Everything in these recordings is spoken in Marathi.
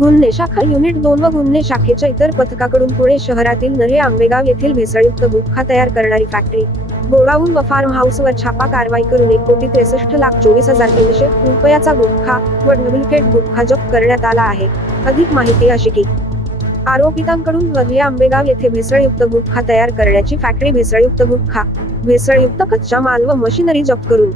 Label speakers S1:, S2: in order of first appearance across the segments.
S1: गुन्हे शाखा युनिट दोन व गुन्हे शाखेच्या इतर पथकाकडून पुणे शहरातील नरे आंबेगाव येथील भेसळयुक्त गुटखा तयार करणारी फॅक्टरी. गोडाऊन व फार्म हाऊसवर छापा कारवाई करून एक कोटी त्रेसष्ट लाख चोवीस हजार तीनशे रुपयाचा गुटखा व डुप्लिकेट गुटखा जप्त करण्यात आला आहे. अधिक माहिती अशी की आरोपितांकडून वधले आंबेगाव येथे भेसळयुक्त गुटखा तयार करण्याची फॅक्टरी भेसळयुक्त गुटखा भेसळयुक्त कच्चा माल व मशिनरी जप्त करून.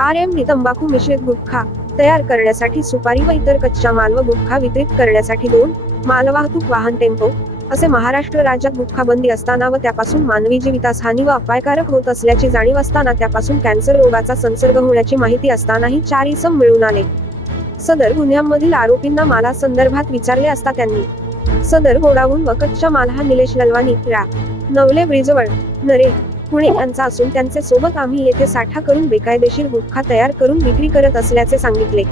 S1: आर एम डी तंबाखू मिश्रित गुटखा तयार करण्यासाठी सुपारी व इतर कच्चा माल व गुटखा वितरित करण्यासाठी दोन मालवाहतूक वाहन टेम्पो असे महाराष्ट्र राज्यात गुटखा बंदी असताना व त्यापासून मानवी जीवितास हानी व अपायकारक होत असल्याची जाणीव असताना त्यापासून कॅन्सर रोगाचा संसर्ग होण्याची माहिती असतानाही चार इसम मिळून आले. सदर गुन्ह्यांमधील आरोपींना माला संदर्भात विचारले असता त्यांनी सदर गोडावून व कच्चा माल हा निलेश ललवानी रा नवले ब्रिजवळ नरे पुणे यांचा असून त्यांचे सोबत आम्ही येथे साठा करून बेकायदेशीर गुटखा तयार करून विक्री करत असल्याचे सांगितले.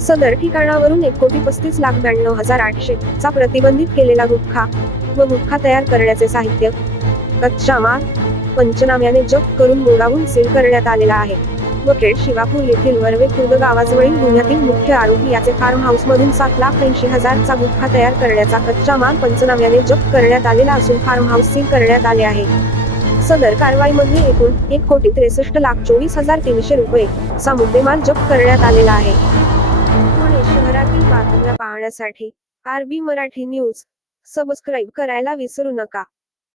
S1: सदर ठिकाणावरून एक कोटी पस्तीस लाख ब्याण्णव हजार आठशे चा प्रतिबंधित केलेला गुटखा व गुटखा तयार करण्याचे साहित्य कच्चा माल पंचनाम्याने जप्त करून गोडावून सील करण्यात आलेला आहे. वकेट शिवापूर येथील वर्वे खुर्द गावाजवळील गुन्ह्यातील मुख्य आरोपी याचे फार्म हाऊस मधून सात लाख ऐंशी हजारचा गुटखा तयार करण्याचा कच्चा माल पंचनाम्याने जप्त करण्यात आलेला असून फार्म हाऊस सील करण्यात आले आहे. सदर कारवाईमध्ये एकूण एक कोटी त्रेसष्ट लाख चोवीस हजार तीनशे रुपये चा मुद्देमाल जप्त करण्यात आलेला आहे. पुणे शहरातील बातम्या पाहण्यासाठी आरबी मराठी न्यूज. सबस्क्राईब करायला विसरू नका.